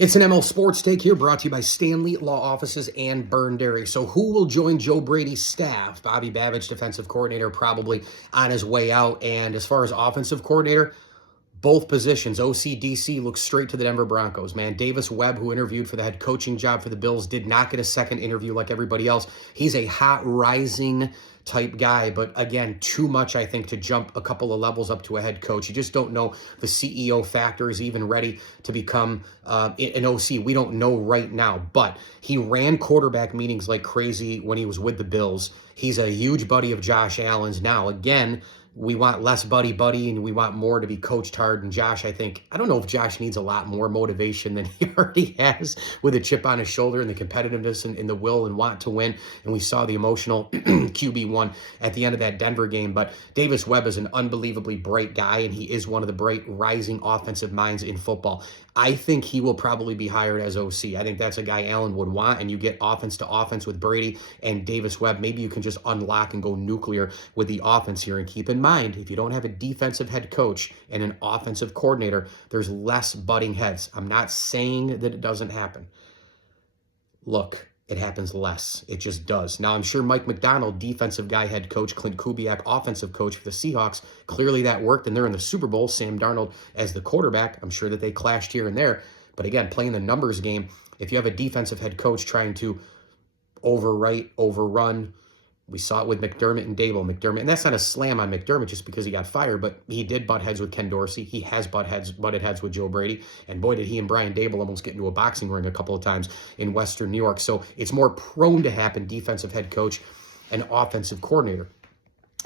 It's an ML Sports Take here, brought to you by Stanley Law Offices and Burn Dairy. So who will join Joe Brady's staff? Bobby Babich, defensive coordinator, probably on his way out. And as far as offensive coordinator, both positions, OC, DC, look straight to the Denver Broncos, man. Davis Webb, who interviewed for the head coaching job for the Bills, did not get a second interview like everybody else. He's a hot, rising type guy, but again, too much, I think, to jump a couple of levels up to a head coach. You just don't know the CEO factor is even ready to become an OC. We don't know right now, but he ran quarterback meetings like crazy when he was with the Bills. He's a huge buddy of Josh Allen's now. Again, we want less buddy, and we want more to be coached hard. And Josh, I don't know if Josh needs a lot more motivation than he already has with a chip on his shoulder and the competitiveness and the will and want to win. And we saw the emotional QB1 at the end of that Denver game. But Davis Webb is an unbelievably bright guy, and he is one of the bright rising offensive minds in football. I think he will probably be hired as OC. I think that's a guy Allen would want, and you get offense to offense with Brady and Davis Webb. Maybe you can just unlock and go nuclear with the offense here. And keep in mind, if you don't have a defensive head coach and an offensive coordinator, there's less butting heads. I'm not saying that it doesn't happen. Look, it happens less. It just does. Now, I'm sure Mike McDonald, defensive guy, head coach, Clint Kubiak, offensive coach for the Seahawks, clearly that worked, and they're in the Super Bowl. Sam Darnold as the quarterback. I'm sure that they clashed here and there. But again, playing the numbers game, if you have a defensive head coach trying to overrun, we saw it with McDermott and Dable. And that's not a slam on McDermott just because he got fired, but he did butt heads with Ken Dorsey. He has butted heads with Joe Brady. And boy, did he and Brian Dable almost get into a boxing ring a couple of times in Western New York. So it's more prone to happen, defensive head coach and offensive coordinator.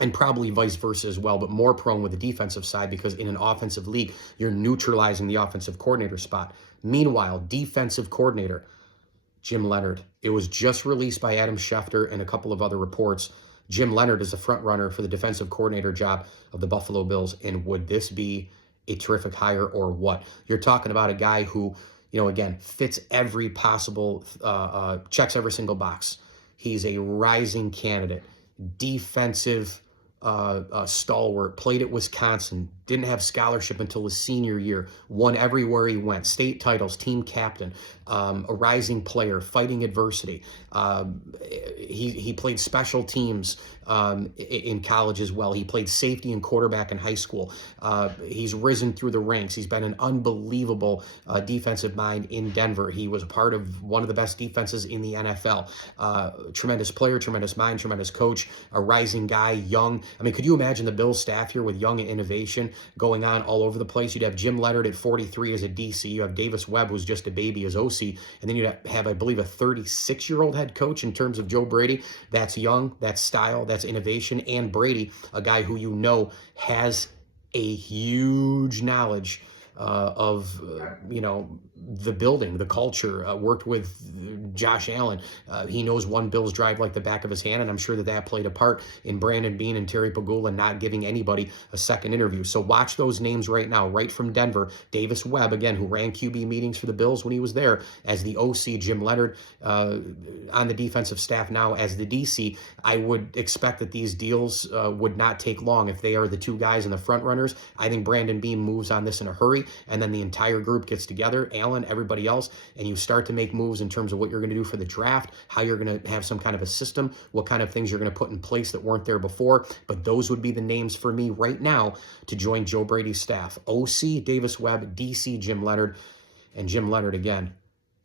And probably vice versa as well, but more prone with the defensive side because in an offensive league, you're neutralizing the offensive coordinator spot. Meanwhile, defensive coordinator, Jim Leonhard. It was just released by Adam Schefter and a couple of other reports. Jim Leonhard is the front runner for the defensive coordinator job of the Buffalo Bills. And would this be a terrific hire or what? You're talking about a guy who, again, fits every possible, checks every single box. He's a rising candidate, defensive stalwart, played at Wisconsin, didn't have scholarship until his senior year, won everywhere he went, state titles, team captain, a rising player, fighting adversity. He played special teams in college as well. He played safety and quarterback in high school. He's risen through the ranks. He's been an unbelievable defensive mind in Denver. He was a part of one of the best defenses in the NFL. Tremendous player, tremendous mind, tremendous coach, a rising guy, young. I mean, could you imagine the Bills staff here with young innovation going on all over the place? You'd have Jim Leonhard at 43 as a DC. You have Davis Webb, who's just a baby, as OC. And then you'd have, I believe, a 36-year-old head coach in terms of Joe Brady. That's young, that's style, that's innovation. And Brady, a guy who has a huge knowledge of the building, the culture, worked with Josh Allen. He knows one Bills drive like the back of his hand, and I'm sure that played a part in Brandon Beane and Terry Pagula not giving anybody a second interview. So watch those names right now, right from Denver. Davis Webb, again, who ran QB meetings for the Bills when he was there as the OC. Jim Leonhard on the defensive staff now as the DC. I would expect that these deals would not take long if they are the two guys in the front runners. I think Brandon Beane moves on this in a hurry, and then the entire group gets together, Allen, everybody else, and you start to make moves in terms of what you're going to do for the draft, how you're going to have some kind of a system, what kind of things you're going to put in place that weren't there before. But those would be the names for me right now to join Joe Brady's staff. OC, Davis Webb, DC, Jim Leonhard. And Jim Leonhard, again,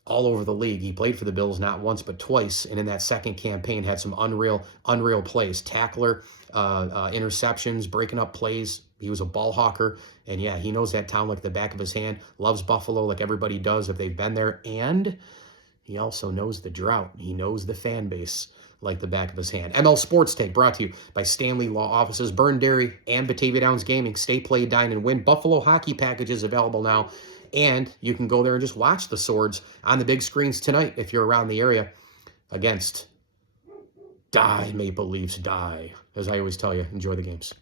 all over the league. He played for the Bills not once but twice, and in that second campaign had some unreal plays. Tackler, interceptions, breaking up plays. He was a ball hawker, and yeah, he knows that town like the back of his hand, loves Buffalo like everybody does if they've been there, and he also knows the drought. He knows the fan base like the back of his hand. ML Sports Take brought to you by Stanley Law Offices, Burn Dairy, and Batavia Downs Gaming. Stay, play, dine, and win. Buffalo hockey packages available now, and you can go there and just watch the Swords on the big screens tonight if you're around the area against Die Maple Leafs Die. As I always tell you, enjoy the games.